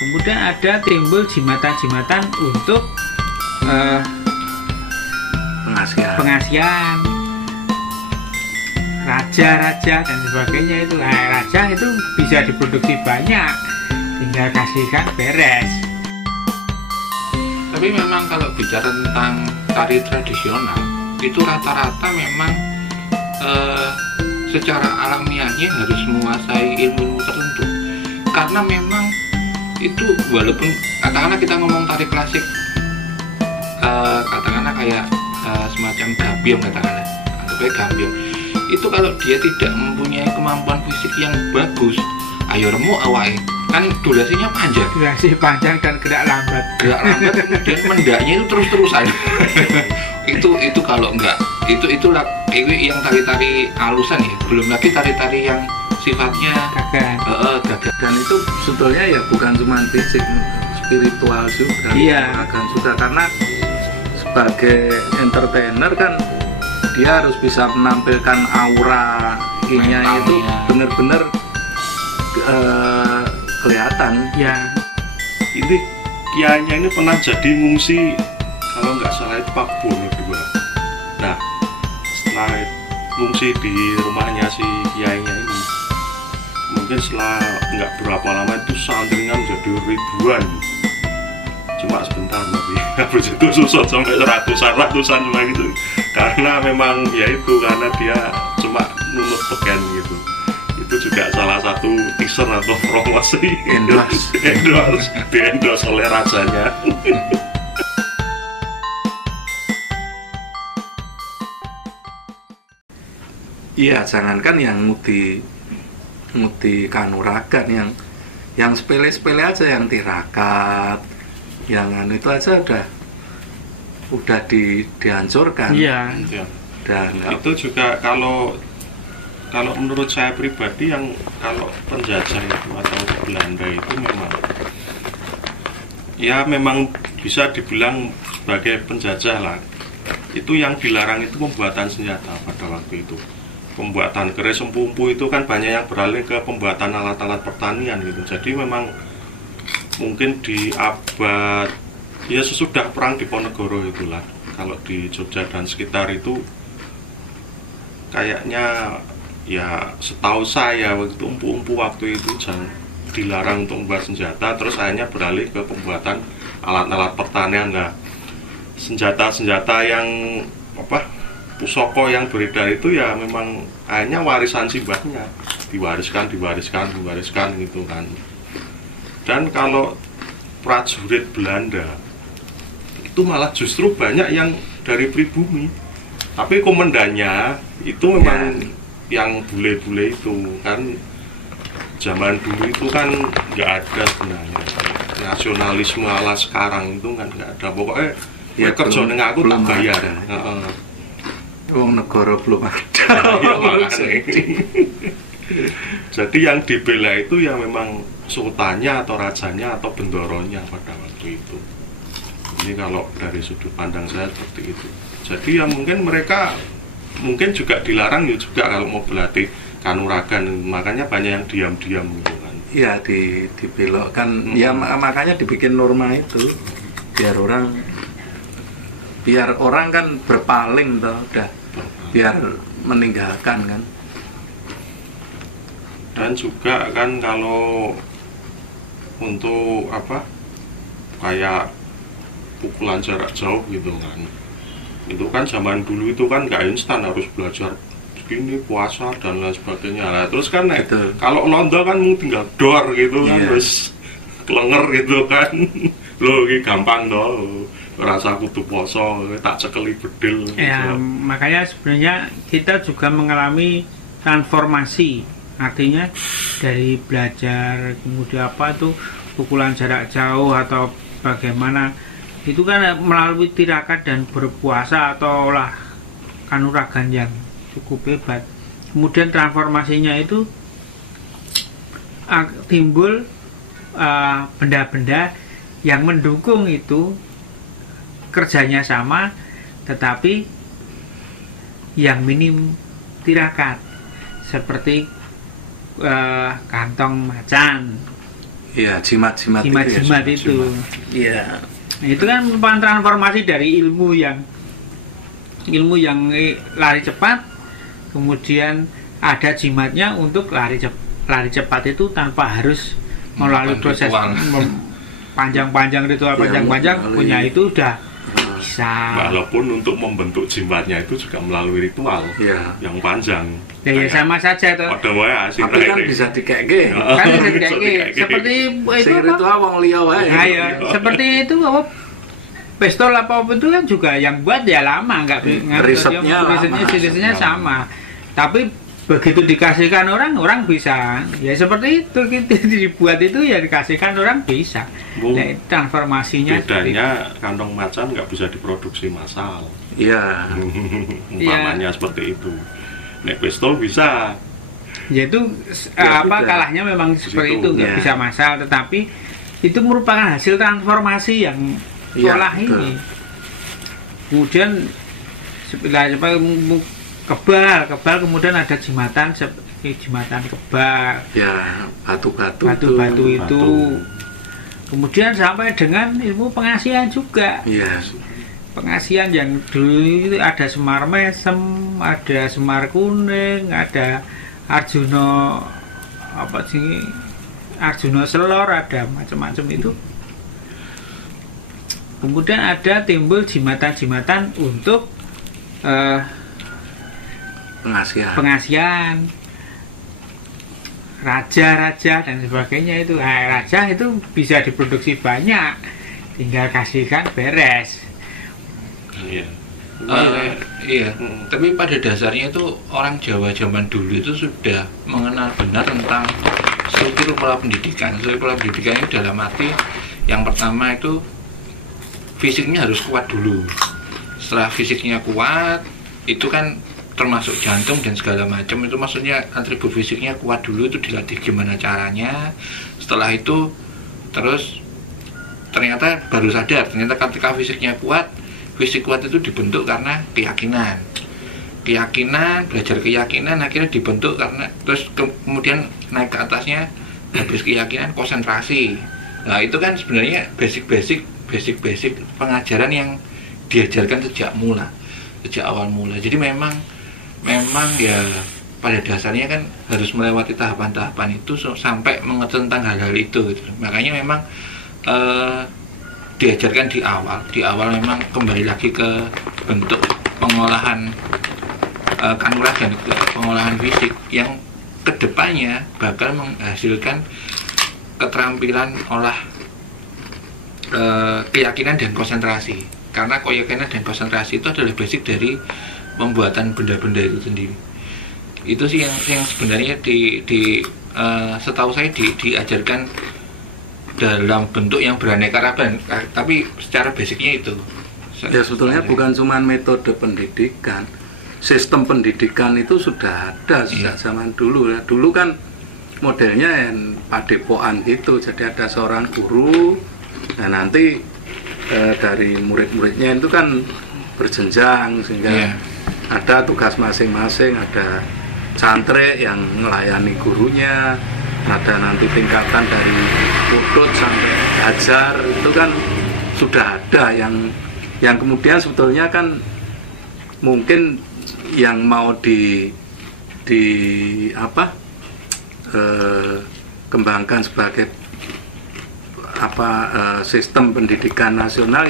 Kemudian ada timbul jimatan-jimatan untuk pengasihan raja-raja dan sebagainya itu. Nah, raja itu bisa diproduksi banyak, tinggal kasihkan beres. Tapi memang kalau bicara tentang tari tradisional itu rata-rata memang secara alamiahnya harus menguasai ilmu tertentu, karena memang itu walaupun katakanlah kita ngomong tari klasik, katakanlah kayak semacam gambiong, katakanlah anggapnya gambiong itu, kalau dia tidak mempunyai kemampuan fisik yang bagus, ayo remuk awake kan durasinya panjang, durasi panjang dan gerak lambat, kemudian mendaknya itu terus-terusan. itu kalau enggak itulah yang tari-tari alusan ya, belum lagi tari-tari yang sifatnya gagah. Dan itu sebetulnya ya bukan cuma fisik, spiritual juga, akan juga, karena sebagai entertainer kan dia harus bisa menampilkan aura ininya itu benar-benar kelihatan. Ya. Ini kiainya ini pernah jadi ngungsi, kalau nggak salah itu Pak Bono II. Nah, setelah ngungsi di rumahnya si kiainya ini, mungkin setelah nggak berapa lama itu santrinya menjadi ribuan. Cuma sebentar, tapi habis itu susut sampai ratusan cuma gitu. Karena memang ya itu, karena dia cuma nunut beken gitu. Itu juga salah satu teaser atau promosi endorse oleh rajanya. Iya, jangankan yang mudi kanuragan, yang sepele-sepele aja, yang tirakat, yang itu aja udah dihancurkan. Iya. Dan itu juga kalau menurut saya pribadi, yang kalau penjajah itu atau Belanda itu memang bisa dibilang sebagai penjajah lah. Itu yang dilarang itu pembuatan senjata pada waktu itu. Pembuatan keris empu-empu itu kan banyak yang beralih ke pembuatan alat-alat pertanian gitu. Jadi memang mungkin di abad ya sesudah perang Diponegoro itulah, kalau di Jogja dan sekitar itu kayaknya ya setahu saya waktu itu empu-empu waktu itu dilarang untuk membuat senjata, terus akhirnya beralih ke pembuatan alat-alat pertanian lah. Senjata-senjata yang pusoko yang beredar itu ya memang akhirnya warisan simbahnya, diwariskan gitu kan. Dan kalau prajurit Belanda itu malah justru banyak yang dari pribumi, tapi komandannya itu memang yang bule-bule itu kan. Zaman dulu itu kan nggak ada sebenarnya nasionalisme ala sekarang, itu kan nggak ada. Pokoknya ya kerja dengan aku tak bayar. Negara belum ada. Jadi yang dibela itu ya memang sultannya atau rajanya atau bendoronya pada waktu itu. Ini kalau dari sudut pandang saya seperti itu. Jadi ya mungkin mereka juga dilarang ya juga kalau mau berlatih kanuragan, makanya banyak yang diam-diam gitu kan. Iya, dibelokkan. Ya makanya dibikin norma itu biar orang kan berpaling toh, biar meninggalkan kan. Dan juga kan kalau untuk kayak pukulan jarak jauh gitu kan, itu kan zaman dulu itu kan nggak instan, harus belajar begini, puasa dan lain sebagainya. Nah, terus kan kalau londo kan tinggal dor gitu kan, terus kelenger gitu kan. Loh, ini gampang doh, rasa kudu poso, tak cekeli bedil ya, gitu. Makanya sebenarnya kita juga mengalami transformasi, artinya dari belajar kemudian pukulan jarak jauh atau bagaimana, itu kan melalui tirakat dan berpuasa atau olah kanuragan yang cukup hebat. Kemudian transformasinya itu timbul benda-benda yang mendukung itu, kerjanya sama tetapi yang minim tirakat, seperti kantong macan Iya, jimat-jimat itu. Iya. Nah, itu kan merupakan transformasi dari ilmu yang lari cepat, kemudian ada jimatnya untuk lari cepat itu tanpa harus melalui proses panjang-panjang ritual panjang-panjang, punya itu udah bisa. Walaupun untuk membentuk jimatnya itu juga melalui ritual yang panjang. Ya sama saja tuh. Tapi kan bisa dikeke. Kan bisa dikeke. Seperti itu ritual wong liya wae. Seperti itu apa? Pistol apa itu kan juga yang buat ya lama, risetnya sama. Tapi begitu dikasihkan orang bisa. Ya seperti itu, dibuat itu ya dikasihkan orang bisa. Nah, transformasinya. Bedanya kantong macan nggak bisa diproduksi massal. Iya. Umpamanya seperti itu. Nek pistol bisa. Yaitu kalahnya memang seperti itu, nggak bisa massal, tetapi itu merupakan hasil transformasi yang pola ini. Kemudian kebal, kemudian ada jimatan kebal. Ya, batu itu. Kemudian sampai dengan ilmu pengasihan juga. Iya. Pengasihan yang dulu itu ada Semar Mesem, ada Semar Kuning, ada Arjuna Selor, ada macam-macam itu. Kemudian ada timbul jimatan-jimatan untuk pengasihan. Raja dan sebagainya itu. Raja itu bisa diproduksi banyak, tinggal kasihkan beres. Iya. Tapi pada dasarnya itu orang Jawa zaman dulu itu sudah mengenal benar tentang struktur pola pendidikan. Struktur pola pendidikan itu dalam arti yang pertama itu fisiknya harus kuat dulu. Setelah fisiknya kuat, itu kan termasuk jantung dan segala macam, itu maksudnya atribut fisiknya kuat dulu, itu dilatih gimana caranya. Setelah itu terus ternyata baru sadar, ternyata ketika fisik kuat itu dibentuk karena keyakinan, belajar keyakinan, akhirnya dibentuk karena terus kemudian naik ke atasnya, habis keyakinan konsentrasi. Nah itu kan sebenarnya basic pengajaran yang diajarkan sejak awal mula. Jadi memang ya pada dasarnya kan harus melewati tahapan-tahapan itu sampai mengerti tentang hal-hal itu gitu. Makanya memang diajarkan di awal memang kembali lagi ke bentuk pengolahan kanurah dan pengolahan fisik yang kedepannya bakal menghasilkan keterampilan olah keyakinan dan konsentrasi. Karena keyakinan dan konsentrasi itu adalah basic dari pembuatan benda-benda itu sendiri. Itu sih yang sebenarnya setahu saya diajarkan dalam bentuk yang beraneka ragam, tapi secara basicnya itu. Ya sebetulnya bukan cuma metode pendidikan, sistem pendidikan itu sudah ada sejak zaman dulu. Dulu kan modelnya yang padepokan gitu, jadi ada seorang guru, dan nanti dari murid-muridnya itu kan berjenjang sehingga ada tugas masing-masing, ada santri yang melayani gurunya, ada nanti tingkatan dari putut sampai hajar, itu kan sudah ada yang kemudian sebetulnya kan mungkin yang mau kembangkan sebagai sistem pendidikan nasional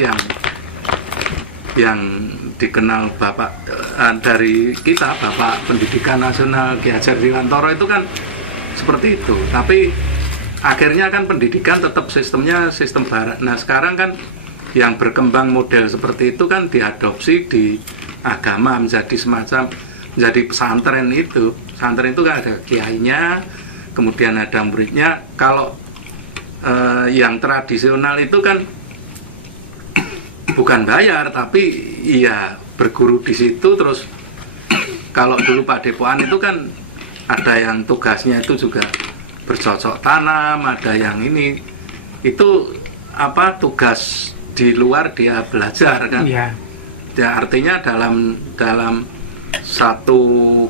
yang dikenal dari kita, Bapak Pendidikan Nasional Ki Hajar Dewantara itu kan seperti itu. Tapi akhirnya kan pendidikan tetap sistemnya sistem barat. Nah sekarang kan yang berkembang model seperti itu kan diadopsi di agama menjadi pesantren itu. Pesantren itu kan ada kiainya, kemudian ada muridnya. Kalau yang tradisional itu kan bukan bayar, tapi iya berguru di situ. Terus kalau dulu padepokan itu kan ada yang tugasnya itu juga bercocok tanam, ada yang ini itu tugas di luar dia belajar kan. Ya, artinya dalam satu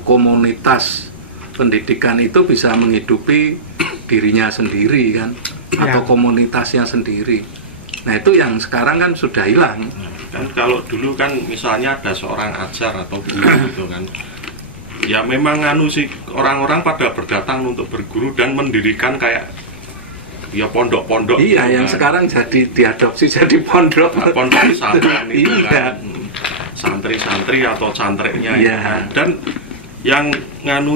komunitas pendidikan itu bisa menghidupi dirinya sendiri kan. atau komunitasnya sendiri. Nah itu yang sekarang kan sudah hilang. Kan kalau dulu kan misalnya ada seorang ajar atau guru gitu kan, ya memang sih orang-orang pada berdatang untuk berguru dan mendirikan kayak ya pondok-pondok. Iya, gitu yang kan. Sekarang jadi diadopsi jadi pondok. Nah, pondok pesantren itu iya. Kan santri-santri atau cantriknya iya. Kan. Dan yang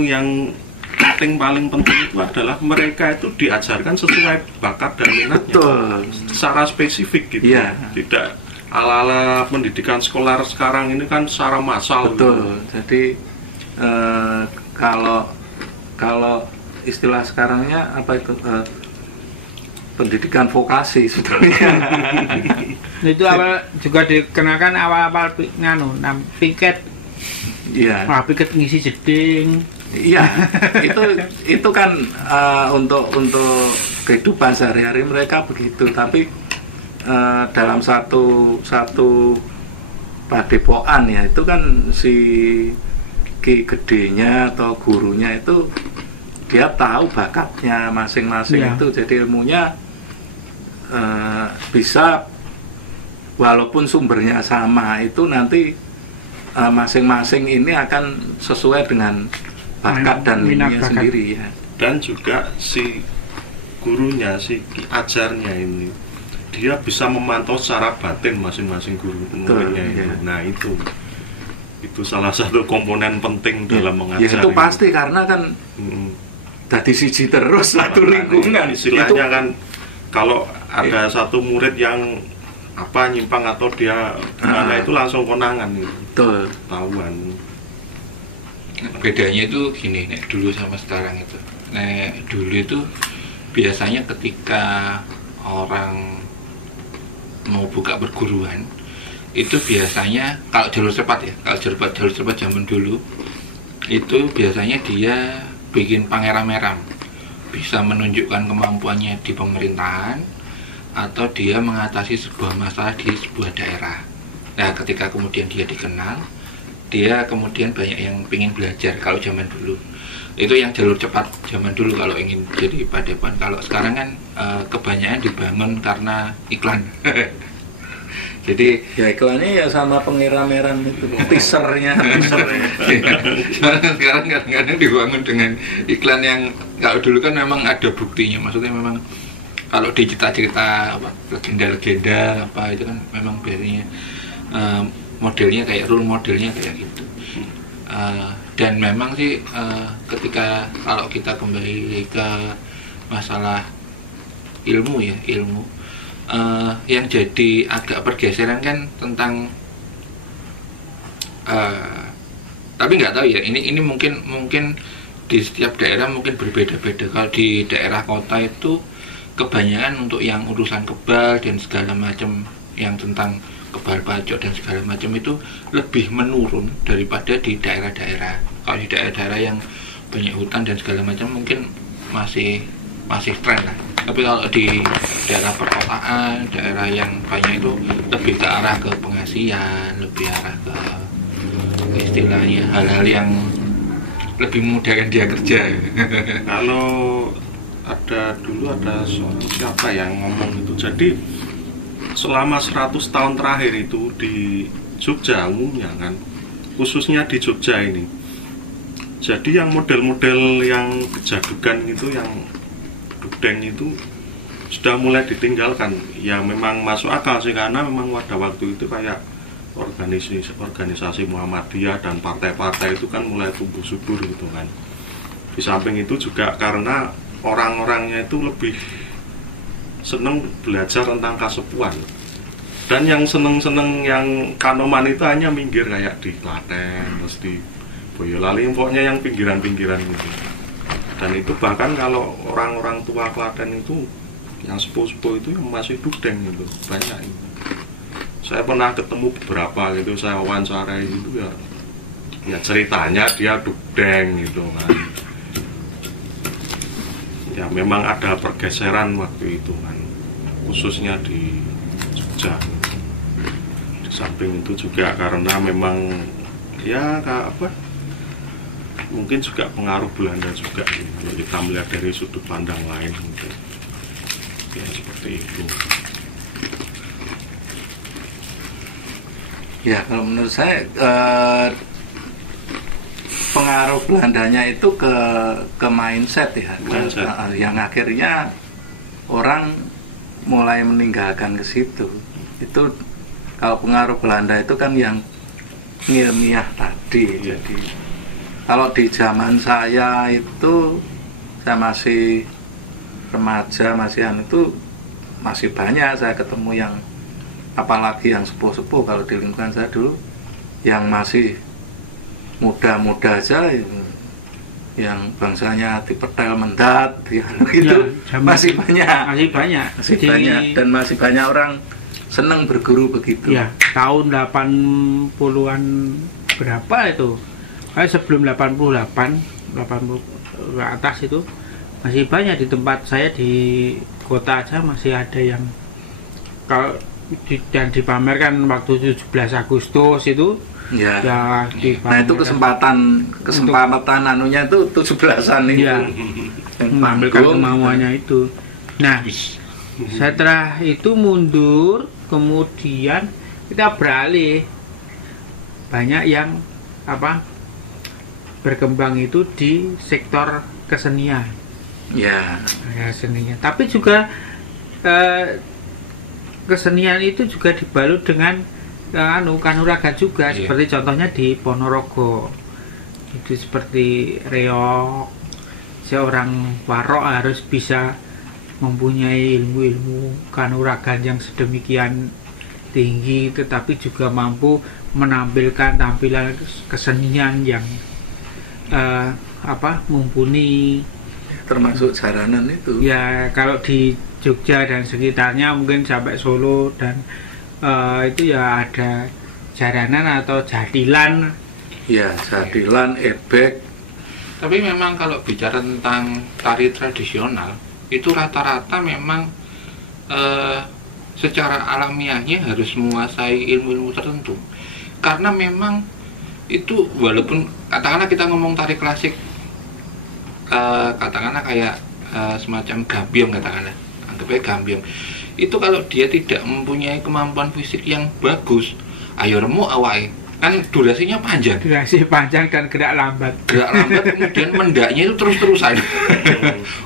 yang paling penting itu adalah mereka itu diajarkan sesuai bakat dan minatnya. Betul. Secara spesifik gitu. Iya. Tidak ala-ala pendidikan sekolah sekarang ini kan secara massal. Betul. Gitu. Jadi kalau istilah sekarangnya apa itu pendidikan vokasi sebetulnya. Itu awal juga dikenakan awal-awal piket. Iya. Wah, piket ngisi jeding. Iya, itu kan untuk kehidupan sehari-hari mereka begitu. Tapi dalam satu padepokan ya itu kan si ki gedenya atau gurunya itu dia tahu bakatnya masing-masing itu, jadi ilmunya bisa walaupun sumbernya sama itu nanti masing-masing ini akan sesuai dengan bakat dan minatnya sendiri ya. Dan juga si gurunya, si ajarnya ini dia bisa memantau secara batin masing-masing guru muridnya ini. Ya. Nah itu salah satu komponen penting dalam mengajar. Ya itu pasti karena kan tadi siji terus satu lingkungan. Istilahnya kan kalau ada satu murid yang nyimpang atau dia gimana itu langsung konangan gitu. Betul. Tahuan. Bedanya itu gini, dulu sama sekarang itu. Dulu itu biasanya ketika orang mau buka perguruan itu biasanya kalau jalur cepat ya, kalau jalur cepat zaman dulu itu biasanya dia bikin pangeram-meram, bisa menunjukkan kemampuannya di pemerintahan atau dia mengatasi sebuah masalah di sebuah daerah. Nah ketika kemudian dia dikenal, dia kemudian banyak yang ingin belajar. Kalau zaman dulu itu yang jalur cepat zaman dulu kalau ingin jadi padepokan. Kalau sekarang kan kebanyakan dibangun karena iklan. Jadi ya iklannya ya sama pengeram-eram itu, teasernya. Sekarang kadang-kadang dibangun dengan iklan yang kalau dulu kan memang ada buktinya. Maksudnya memang kalau di cerita-cerita legenda-legenda apa itu kan memang biasanya modelnya kayak role modelnya kayak gitu. Dan memang sih ketika kalau kita kembali ke masalah ilmu ya, yang jadi agak pergeseran kan tentang tapi nggak tahu ya, ini mungkin di setiap daerah mungkin berbeda-beda. Kalau di daerah kota itu kebanyakan untuk yang urusan kebal dan segala macam, yang tentang kebal pacok dan segala macam itu lebih menurun daripada di daerah-daerah. Kalau di daerah-daerah yang banyak hutan dan segala macam mungkin masih tren lah. Tapi kalau di daerah perkotaan, daerah yang banyak itu lebih ke arah ke pengasihan, lebih arah ke istilahnya hal-hal yang lebih memudahkan dia kerja. Kalau dulu ada siapa yang ngomong itu, jadi selama 100 tahun terakhir itu di Jogja umumnya kan, khususnya di Jogja ini, jadi yang model-model yang kejadukan itu, yang dugdeng itu sudah mulai ditinggalkan. Ya memang masuk akal sih, karena memang pada waktu itu kayak organisasi Muhammadiyah dan partai-partai itu kan mulai tumbuh subur gitu kan. Di samping itu juga karena orang-orangnya itu lebih seneng belajar tentang kasepuan, dan yang seneng-seneng yang kanoman itu hanya minggir kayak di Klaten, terus di Boyolali, pokoknya yang pinggiran-pinggiran gitu. Dan itu bahkan kalau orang-orang tua Klaten itu yang sepuh-sepuh itu yang masih dugdeng gitu, banyak itu. Saya pernah ketemu beberapa gitu, saya wawancarai gitu ya ceritanya dia dugdeng gitu kan. Ya memang ada pergeseran waktu itu kan, khususnya di Jogja. Di samping itu juga karena memang ya mungkin juga pengaruh Belanda juga gitu. Kita melihat dari sudut pandang lain gitu. ya seperti itu. Ya kalau menurut saya pengaruh Belandanya itu ke mindset ya, Mindset. yang akhirnya orang mulai meninggalkan ke situ. Itu kalau pengaruh Belanda itu kan yang ilmiah tadi. Jadi kalau di zaman saya itu, saya masih remaja, masih banyak saya ketemu yang, apalagi yang sepuh-sepuh. Kalau di lingkungan saya dulu yang masih muda-muda aja, yang bangsanya Tipetel Mendat itu ya, masih banyak dan masih banyak orang senang berguru begitu. Ya, tahun 80-an berapa itu? Kayak sebelum 80 ke atas itu masih banyak. Di tempat saya di kota aja masih ada yang kalau dan dipamerkan waktu 17 Agustus itu ya, nah itu kesempatan anunya itu 17-an itu ya, mengambilkan kemauannya itu. Nah, setelah itu mundur, kemudian kita beralih, banyak yang berkembang itu di sektor kesenian. Ya, Seninya. Tapi juga kesenian itu juga dibalut dengan kanuragan juga, seperti contohnya di Ponorogo. Itu seperti reog, seorang warok harus bisa mempunyai ilmu-ilmu kanuragan yang sedemikian tinggi, tetapi juga mampu menampilkan tampilan kesenian yang mumpuni, termasuk jaranan itu. Ya, kalau di Jogja dan sekitarnya mungkin sampai Solo dan itu ya ada jaranan atau jadilan. Ya, jadilan, ebek. Tapi memang kalau bicara tentang tari tradisional itu rata-rata memang secara alamiahnya harus menguasai ilmu-ilmu tertentu. Karena memang itu walaupun katakanlah kita ngomong tari klasik, katakanlah kayak semacam gambyong, katakanlah anggapnya gambyong, itu kalau dia tidak mempunyai kemampuan fisik yang bagus, ayo remuk awake, kan durasinya panjang. Durasi panjang dan gerak lambat. Kemudian mendaknya itu terus-terusan.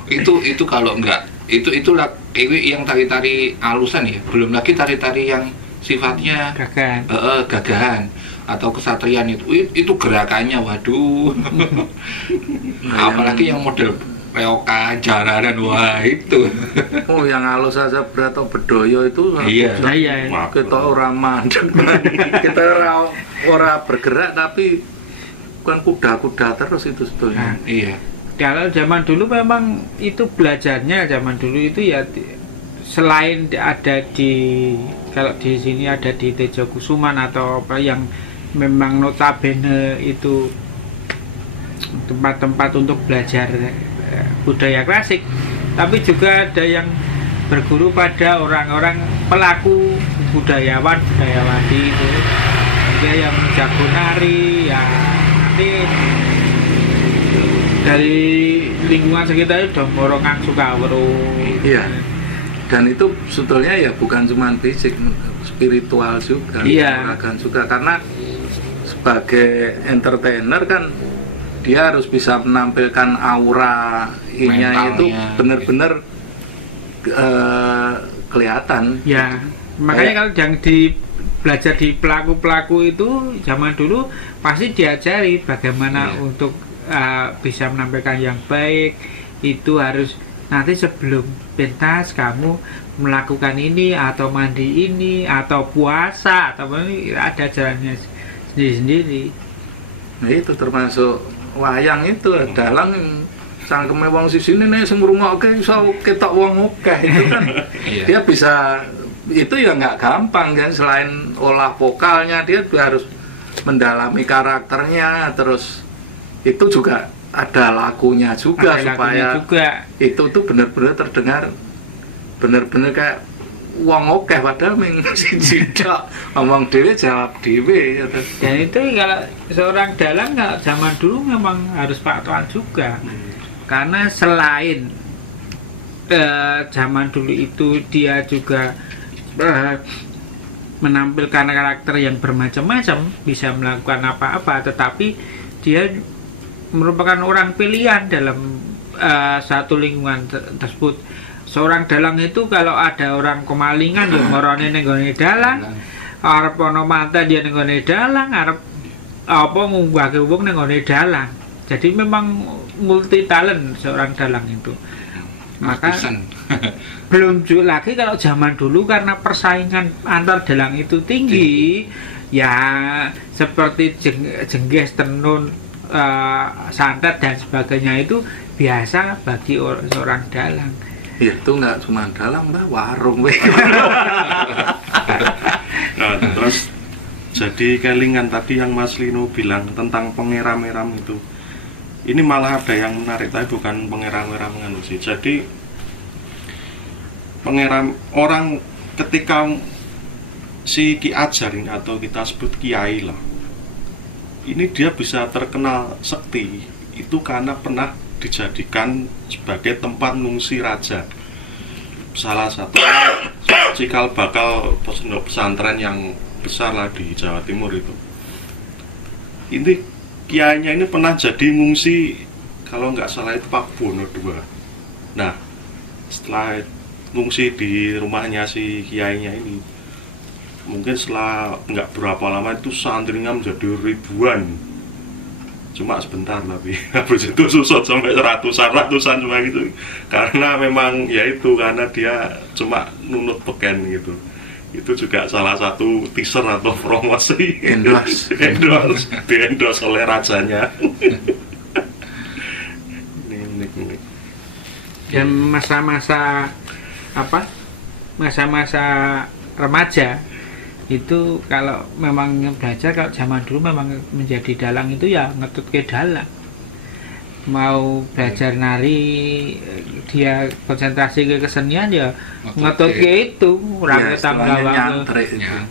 itu kalau enggak, itulah yang tari-tari alusan ya, belum lagi tari-tari yang sifatnya gagahan atau kesatrian itu gerakannya waduh. Apalagi yang model reokan, jaranan, wah itu. Oh, yang halus saja atau bedoyo itu. Iya. Kita orang mandek. Kita orang bergerak tapi bukan kuda-kuda terus itu sebetulnya. Iya. Kalau zaman dulu memang itu belajarnya zaman dulu itu ya selain ada kalau di sini ada di Tejo Kusuman atau apa yang memang notabene itu tempat-tempat untuk belajar budaya klasik, tapi juga ada yang berguru pada orang-orang pelaku budayawati itu, ada yang jago nari ya, nanti dari lingkungan sekitar itu Domorongan Sukawero. Iya. Dan itu sebetulnya ya bukan cuma fisik, spiritual juga, olahraga juga, karena sebagai entertainer kan dia harus bisa menampilkan aura ininya itu benar-benar kelihatan. Ya, makanya kalau yang belajar di pelaku-pelaku itu zaman dulu pasti diajari bagaimana untuk bisa menampilkan yang baik. Itu harus nanti sebelum pentas kamu melakukan ini atau mandi ini atau puasa atau ini ada jalannya sendiri-sendiri. Nah, itu termasuk wayang itu dalang sangkeme wong sisine nek sing ngrungokke iso ketok wong akeh itu kan. Dia bisa, itu ya nggak gampang kan, selain olah vokalnya dia harus mendalami karakternya, terus itu juga ada lagunya juga supaya itu tuh benar-benar terdengar benar-benar kayak wong akeh padahal ming siji tok ngomong dhewe jawab dhewe. Dan itu kalau seorang dalang kalau zaman dulu memang harus patokan juga. Karena selain zaman dulu itu dia juga menampilkan karakter yang bermacam-macam, bisa melakukan apa-apa, tetapi dia merupakan orang pilihan dalam satu lingkungan tersebut. Seorang dalang itu kalau ada orang kemalingan ya ngorone ning gone dalang, arep ana mata dia ning gone dalang, arep apa ngunggahke wong ning gone dalang. Jadi memang multi talent seorang dalang itu. Maka belum lagi kalau zaman dulu karena persaingan antar dalang itu tinggi, ya seperti jengges, tenun, santet dan sebagainya itu biasa bagi seorang dalang. Itu nggak cuma dalang, Mbak, warung. Nah, terus jadi kelingan tadi yang Mas Lino bilang tentang pengeram-eram itu. Ini malah ada yang menarik, tapi bukan pengeram-eram sih. Jadi pengeram orang ketika si Ki Ajar ini, atau kita sebut kiai lah, ini dia bisa terkenal sekti itu karena pernah dijadikan sebagai tempat ngungsi raja. Salah satu cikal bakal pondok pesantren yang besar lah di Jawa Timur itu. Ini kiainya ini pernah jadi ngungsi, kalau nggak salah itu Pakubono II. Nah, setelah ngungsi di rumahnya si kiainya ini, mungkin setelah nggak berapa lama itu santrinya menjadi ribuan. Cuma sebentar, tapi habis itu susut sampai ratusan cuma gitu, karena memang ya itu, karena dia cuma nunut beken gitu. Itu juga salah satu teaser atau promosi endorse di-endorse oleh rajanya. Dan masa-masa remaja itu kalau memang belajar, kalau zaman dulu memang menjadi dalang itu ya ngetut ke dalang. Mau belajar nari, dia konsentrasi ke kesenian ya ngetut ke itu, rakyat tangga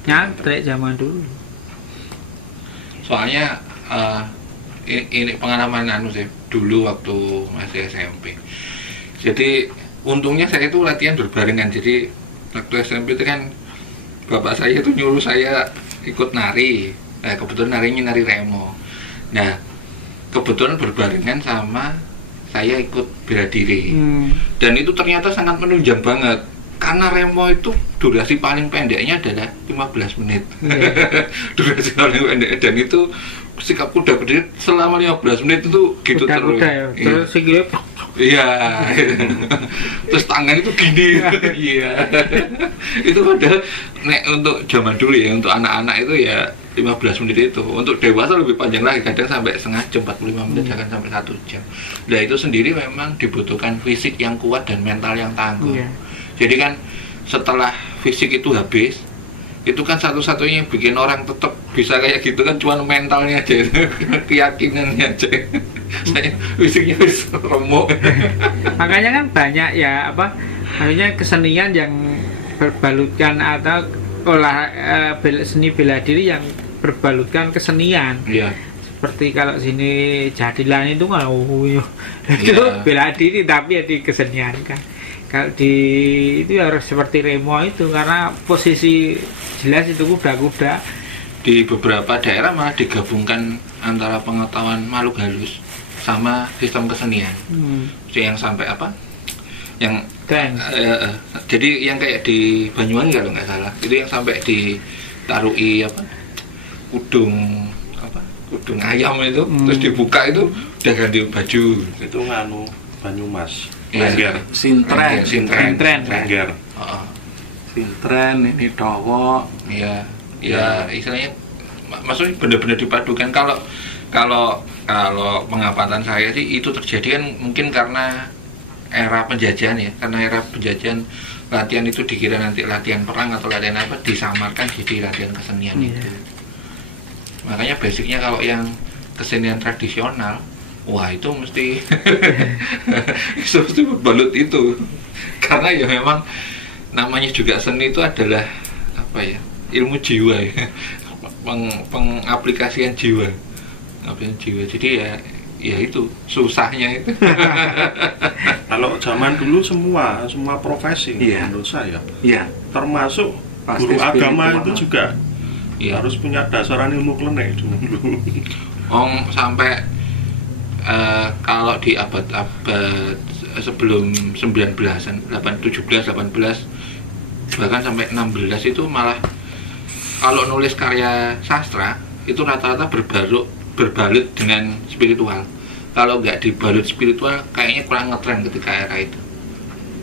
nyantrik zaman dulu. Soalnya ini pengalaman sih dulu waktu masih SMP. Jadi untungnya saya itu latihan berbarengan. Jadi waktu SMP itu kan bapak saya tuh nyuruh saya ikut nari. Kebetulan narinya nari remo. Nah, kebetulan berbarengan sama saya ikut bela diri. Dan itu ternyata sangat menunjang banget. Karena remo itu durasi paling pendeknya adalah 15 menit. Durasi paling pendek, dan itu sikap kuda berdiri selama 15 menit itu gitu terus. Terus iya. Terus tangan itu gini. Iya. Itu padahal untuk zaman dulu ya, untuk anak-anak itu ya 15 menit itu. Untuk dewasa lebih panjang lagi, kadang sampai setengah jam, 45 menit, bahkan sampai 1 jam. Nah, itu sendiri memang dibutuhkan fisik yang kuat dan mental yang tangguh. Jadi kan setelah fisik itu habis, itu kan satu-satunya yang bikin orang tetap bisa kayak gitu kan cuma mentalnya aja, keyakinannya aja. Saya fisiknya bisa remuk. Makanya kan banyak ya maksudnya kesenian yang berbalutkan atau seni bela diri yang berbalutkan kesenian. Iya. Seperti kalau sini Jadilan itu itu bela diri tapi ya di kesenian kan. Kalau itu harus seperti remo itu, karena posisi jelas itu kuda-kuda. Di beberapa daerah malah digabungkan antara pengetahuan makhluk halus sama sistem kesenian. Yang sampai yang jadi yang kayak di Banyuwangi kalau nggak salah, itu yang sampai ditarui kudung ayam itu, terus dibuka itu udah ganti baju. Itu Banyumas. Sintren. Lengger. Sintren ini Dawa. Iya, istilahnya maksudnya benar-benar dipadukan. Kalau pengamatan saya sih itu terjadi kan mungkin karena era penjajahan ya, karena era penjajahan latihan itu dikira nanti latihan perang atau latihan apa, disamarkan jadi latihan kesenian itu. Makanya basicnya kalau yang kesenian tradisional, wah itu mesti berbalut itu, karena ya memang namanya juga seni itu adalah ilmu jiwa ya, pengaplikasian jiwa. Jadi ya ya itu susahnya itu. Kalau zaman dulu semua profesi menurut saya, termasuk pasti guru agama itu spiritual. juga harus punya dasaran ilmu klenik dulu. Sampai kalau di abad-abad sebelum 19-an, 17, 18, bahkan sampai 16 itu malah kalau nulis karya sastra itu rata-rata berbalut dengan spiritual. Kalau nggak dibalut spiritual kayaknya kurang ngetren ketika era itu.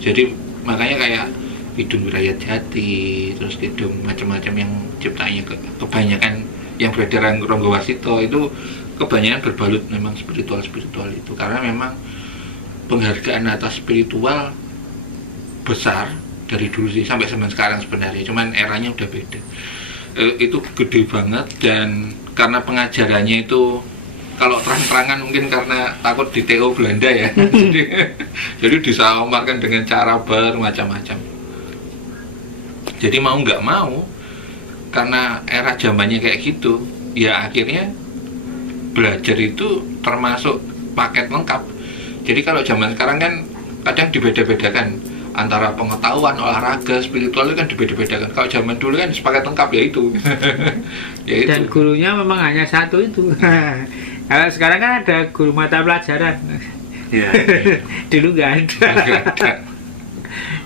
Jadi makanya kayak Kidung Wirayat Jati, terus Kidung macam-macam yang ciptanya kebanyakan yang beredar Ronggo Warsito itu kebanyakan berbalut memang spiritual itu, karena memang penghargaan atas spiritual besar dari dulu sih sampai zaman sekarang sebenarnya, cuman eranya udah beda. Itu gede banget, dan karena pengajarannya itu kalau terang-terangan mungkin karena takut di TO Belanda ya. jadi disamarkan dengan cara bermacam-macam. Jadi mau nggak mau, karena era zamannya kayak gitu, ya akhirnya belajar itu termasuk paket lengkap. Jadi kalau zaman sekarang kan kadang dibeda-bedakan antara pengetahuan, olahraga, spiritual itu kan dibeda-bedakan. Kalau zaman dulu kan sepaket lengkap ya itu. Dan gurunya memang hanya satu itu. Kalau sekarang kan ada guru mata pelajaran. Dulu nggak ada.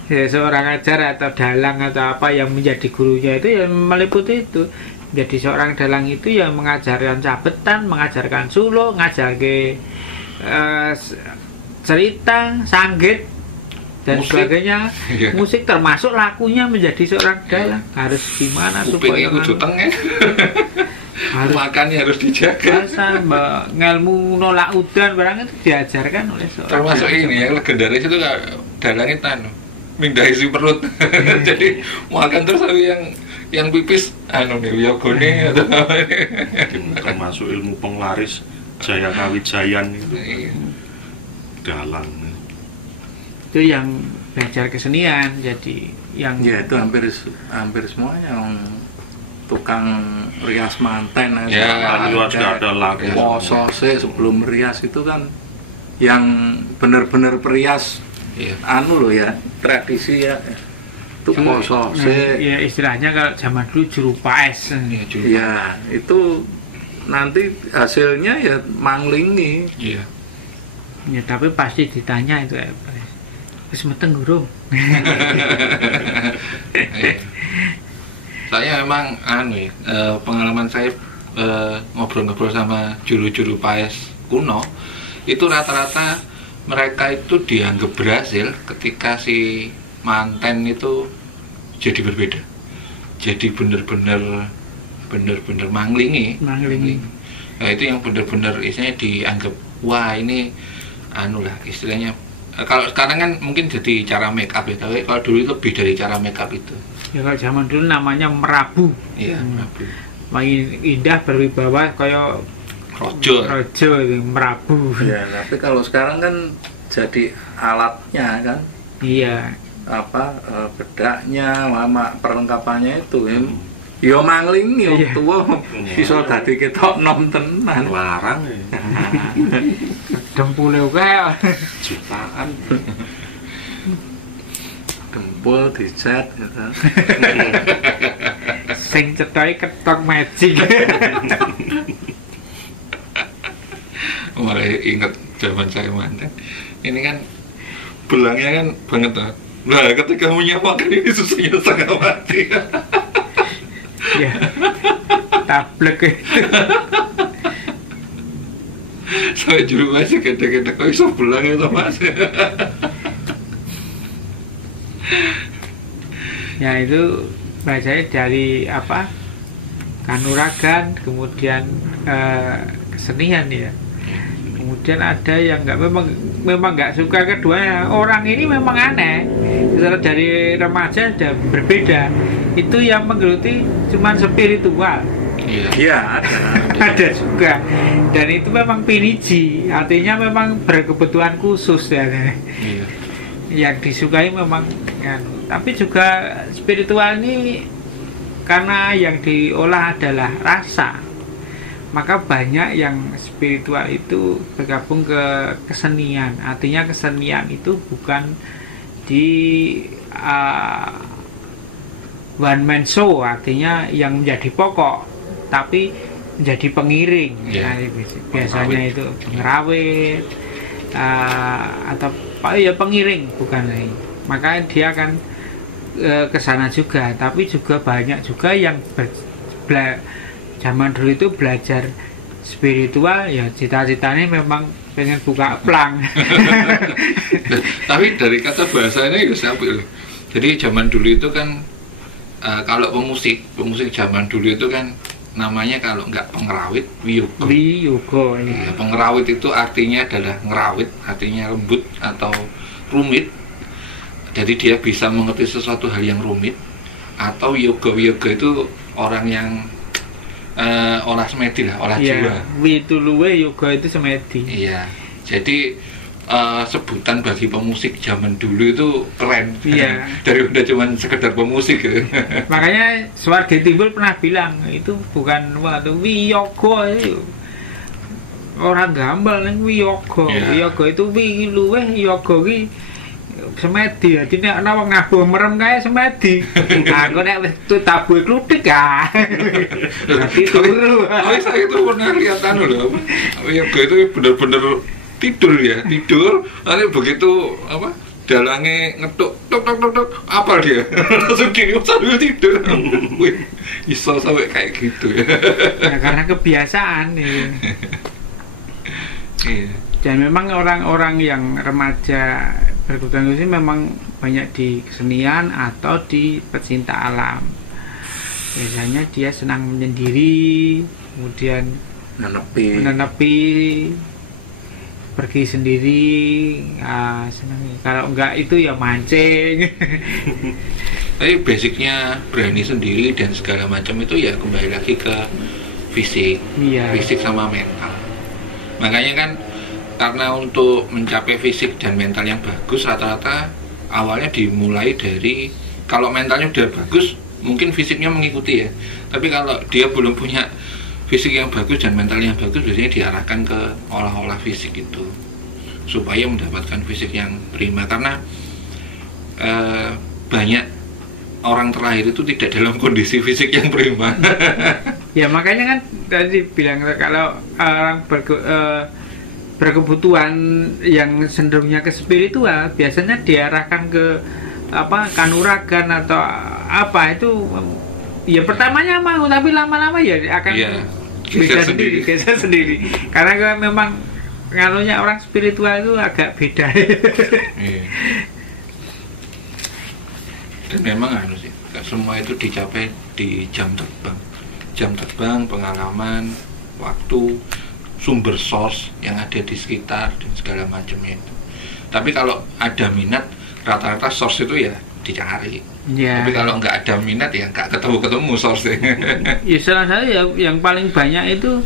Ya, seorang ajar atau dalang atau apa yang menjadi gurunya itu yang meliputi itu. Jadi seorang dalang itu yang mengajarkan cabetan, mengajarkan suluk, ngajarke cerita, sanggit dan musik, sebagainya. Musik termasuk lakunya menjadi seorang dalang. Harus gimana supaya harus makannya harus dijaga. Ngelmu nolak udan barang itu diajarkan oleh seorang. Termasuk ini yang legendaris itu dalang itu mindahi si perut. Jadi makan terus tapi yang pipis yogone atau termasuk ilmu penglaris Jaya Kawijayan itu dalang. Itu yang belajar kesenian, jadi yang itu hampir semuanya tukang rias manten sudah ada lagu poso sebelum rias itu kan yang benar-benar perias loh ya, tradisi ya itu poso ya istilahnya kalau zaman dulu juru paes ya itu nanti hasilnya ya manglingi ya tapi pasti ditanya itu wis meteng gurung. Saya memang pengalaman saya ngobrol-ngobrol sama juru-juru paes kuno itu rata-rata mereka itu dianggap berhasil ketika si manten itu jadi berbeda, jadi bener-bener manglingi. Nah, itu yang bener-bener istilahnya dianggap wah ini lah istilahnya. Kalau sekarang kan mungkin jadi cara make up ya, tapi kalau dulu lebih dari cara make up itu. Ya kalau zaman dulu namanya merabu. Iya, merabu. Main indah berwibawa kayak rojo merabu. Ya, tapi kalau sekarang kan jadi alatnya kan. Iya. Bedaknya, perlengkapannya itu yo mangling yo tuwa iso dadi ketok nom tenan. Larang ya. Dempule kaya jutaan. Dempul dicat gitu. Sing cethoke ketok magic. Mulai ingat zaman saya manten. Ini kan belangnya kan banget lah. Nah, ketika menyampaikan ini susahnya setengah mati. Ya, tablek. Saya juru masih gede-gede kok iso belang itu mas. Ya itu bacanya dari kanuragan, kemudian kesenian ya. Kemudian ada yang memang nggak suka keduanya. Orang ini memang aneh. Setelah dari remaja sudah berbeda. Itu yang menggeluti cuman spiritual. Iya, ada juga. Dan itu memang piniji, artinya memang berkebutuhan khusus ya. Yang disukai memang tapi juga spiritual ini karena yang diolah adalah rasa. maka banyak yang spiritual itu bergabung ke kesenian. Artinya kesenian itu bukan di one man show, artinya yang menjadi pokok, tapi menjadi pengiring. Nah, biasanya itu pengerawit atau ya pengiring, bukan lagi. Maka dia akan ke sana juga. Tapi juga banyak juga yang zaman dulu itu belajar spiritual, ya cita-citanya memang pengen buka plang. Tapi dari kata bahasanya ya sampai. Jadi zaman dulu itu kan kalau pemusik zaman dulu itu kan namanya kalau nggak pengerawit wiyoga. Ya, pengerawit itu artinya adalah ngerawit, artinya lembut atau rumit. Jadi dia bisa mengerti sesuatu hal yang rumit. Atau wiyoga itu orang yang olah semedi lah, olah jiwa. Wituluwe yoga itu semedi. Iya. Jadi sebutan bagi pemusik zaman dulu itu keren. Iya. Daripada cuma sekedar pemusik gitu. Makanya Swarge Timbul pernah bilang itu bukan waktu wiyoga itu. Orang gambal ning wiyoga. Wiyoga itu luweh yoga ki semedi. Jadi nek ana wong ngabuh merem kae semedi. Aku nek wis tabuh kluthik ya. Nanti turu. Saya itu pernah lihat lho. Yoga itu benar-benar tidur. Nanti begitu dalangnya ngetuk tok apa dia langsung gini sambil tidur. Bisa sampai kayak gitu ya. Karena kebiasaan ya. Dan memang orang-orang yang remaja berkebutuhan khusus memang banyak di kesenian atau di pecinta alam. Biasanya dia senang menyendiri, kemudian menepi, pergi sendiri, senang. Kalau enggak itu ya mancing. Tapi basicnya berani sendiri dan segala macam itu ya kembali lagi ke fisik, fisik sama mental. Makanya kan karena untuk mencapai fisik dan mental yang bagus rata-rata awalnya dimulai dari, kalau mentalnya udah bagus mungkin fisiknya mengikuti ya. Tapi kalau dia belum punya fisik yang bagus dan mental yang bagus, biasanya diarahkan ke olah-olah fisik itu supaya mendapatkan fisik yang prima. Karena banyak orang terakhir itu tidak dalam kondisi fisik yang prima. Ya makanya kan tadi bilang kalau orang berkebutuhan yang cenderungnya ke spiritual biasanya diarahkan ke kanuragan atau apa itu. Ya pertamanya mau, tapi lama-lama ya akan geser sendiri. Karena memang ngalunya orang spiritual itu agak beda. Dan memang sih, semua itu dicapai di jam terbang, pengalaman, waktu, sumber source yang ada di sekitar dan segala macamnya itu. Tapi kalau ada minat, rata-rata source itu ya dicari. Tapi kalau nggak ada minat ya nggak ketemu source. Ya salah satu yang paling banyak itu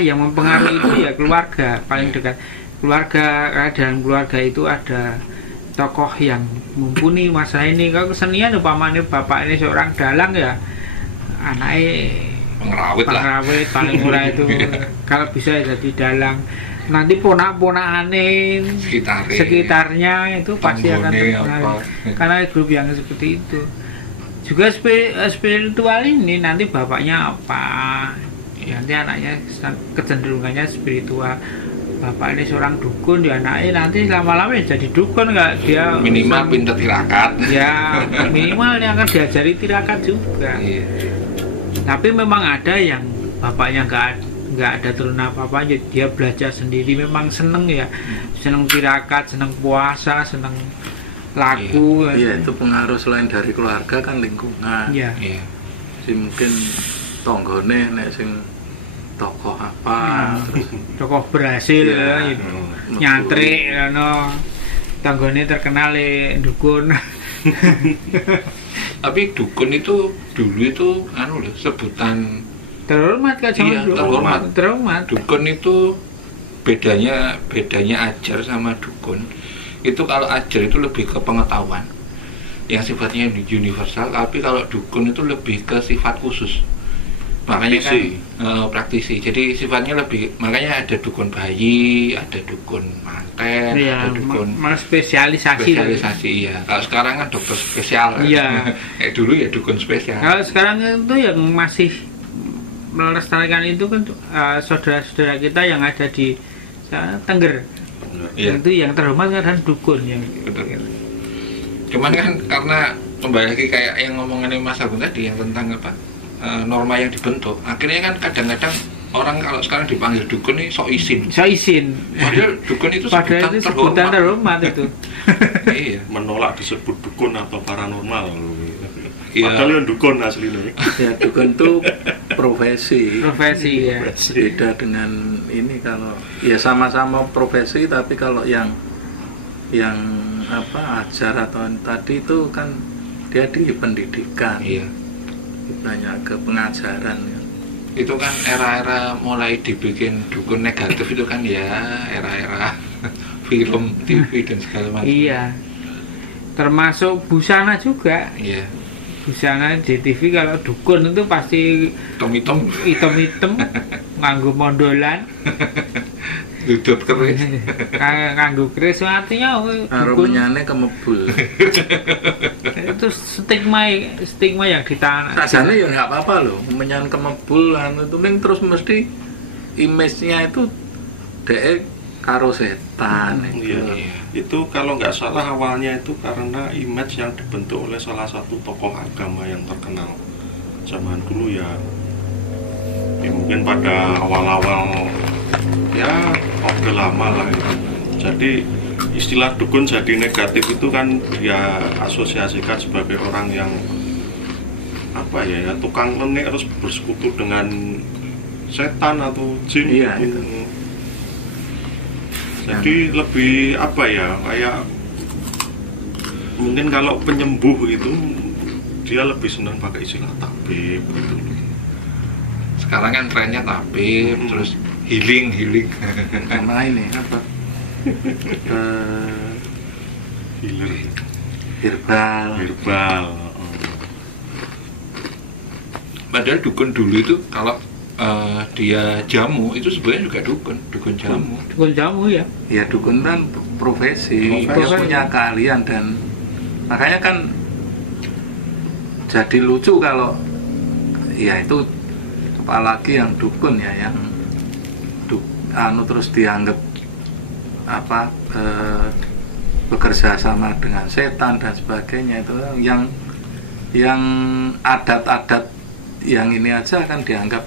yang mempengaruhi itu ya keluarga paling dekat. Keadaan keluarga itu ada tokoh yang mumpuni masa ini. Kalau kesenian umpamanya bapak ini seorang dalang ya, anaknya pengerawit paling murah itu. Kalau bisa jadi dalang, nanti ponak-ponakane sekitarnya itu pasti akan terpengaruh. Karena grup yang seperti itu. Juga spiritual ini nanti bapaknya apa, ya, nanti anaknya kecenderungannya spiritual. Bapak ini seorang dukun, ya anaknya nanti lama-lama jadi dukun, nggak dia minimal pintar tirakat. Ya minimal yang akan diajari tirakat juga. Tapi memang ada yang bapaknya nggak ada turunan apa-apa, dia belajar sendiri, memang seneng ya, seneng tirakat, seneng puasa, seneng laku. Iya, itu pengaruh selain dari keluarga kan lingkungan. Iya. Si mungkin tonggone nek sing tokoh apa, tokoh berhasil nyantrik tanggone terkenal dukun. Tapi dukun itu dulu itu sebutan terhormat kan? Terhormat. Dukun itu bedanya ajar sama dukun. Itu kalau ajar itu lebih ke pengetahuan. yang sifatnya universal, tapi kalau dukun itu lebih ke sifat khusus. Makanya kan praktisi. Jadi sifatnya lebih, makanya ada dukun bayi, ada dukun manten, iya, ada dukun spesialisasi. Ya. Kalau sekarang kan dokter spesial. Iya. Dulu ya dukun spesial. Kalau sekarang itu yang masih melestarikan itu kan saudara-saudara kita yang ada di Tengger. Iya. Itu yang terhormat kan dukun yang. Betul. Cuman kan karena kembali lagi kayak yang ngomongannya Mas Agung tadi yang tentang apa? Norma yang dibentuk, akhirnya kan kadang-kadang orang kalau sekarang dipanggil dukun nih sok izin. Padahal dukun itu sebutan terhormat itu. Iya. Menolak disebut dukun atau paranormal. Iya. Padahal yang dukun aslinya. Ya dukun itu profesi ya. Beda dengan ini, kalau ya sama-sama profesi, tapi kalau yang apa ajar atau tadi itu kan dia di pendidikan. Iya. Banyak ke pengajaran ya. Itu kan era-era mulai dibikin dukun negatif itu kan ya era-era film, TV dan segala macam. Iya. Termasuk busana juga. Iya. Busana di TV kalau dukun itu pasti hitam-hitam nganggo mondolan. Dudut keris. Nganggo keris artinya dukun menyane kemebul. Itu stigma yang ditanam. Rasanya ya nggak apa-apa loh, menyan kemebul itu terus mesti image-nya itu dek karo setan. Iya. Itu kalau nggak salah awalnya itu karena image yang dibentuk oleh salah satu tokoh agama yang terkenal zaman dulu ya mungkin pada awal-awal ya orde lama lah itu. Jadi istilah dukun jadi negatif itu kan dia asosiasikan sebagai orang yang apa ya tukang lenik, harus bersekutu dengan setan atau jin. Iya, gitu. Jadi lebih apa ya, kayak mungkin kalau penyembuh itu dia lebih senang pakai istilah tabib gitu. Sekarang kan trennya tabib, terus healing. Sama ini apa? Herbal. Padahal dukun dulu itu kalau dia jamu itu sebenarnya juga dukun jamu. Dukun jamu ya. Ya dukun kan profesi. Dia punya keahlian, dan makanya kan jadi lucu kalau ya itu apalagi yang dukun ya, yang terus dianggap apa bekerja sama dengan setan dan sebagainya, itu yang adat-adat yang ini aja kan dianggap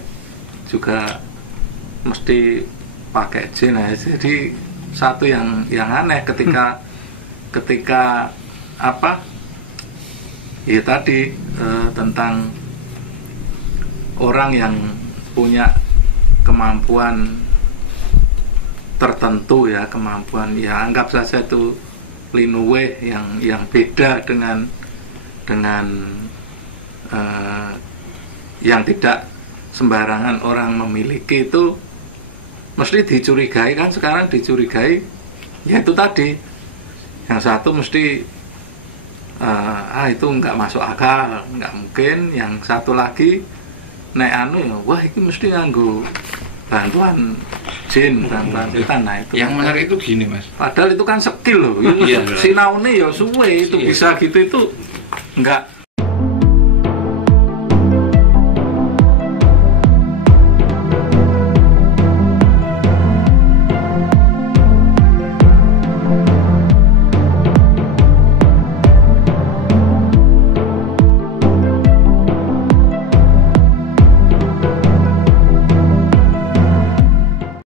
juga mesti pakai jin ya. Jadi satu yang aneh ketika apa ya tadi tentang orang yang punya kemampuan tertentu ya, kemampuan ya anggap saja itu linuwe yang beda dengan yang tidak sembarangan orang memiliki, itu mesti dicurigai kan. Sekarang dicurigai ya itu tadi, yang satu mesti itu nggak masuk akal, nggak mungkin. Yang satu lagi nek wah itu mesti nganggo bantuan jin, bantuan setan. Nah itu yang menarik itu gini Mas, padahal itu kan skill loh. Sinaune ya suwe itu bisa gitu, itu nggak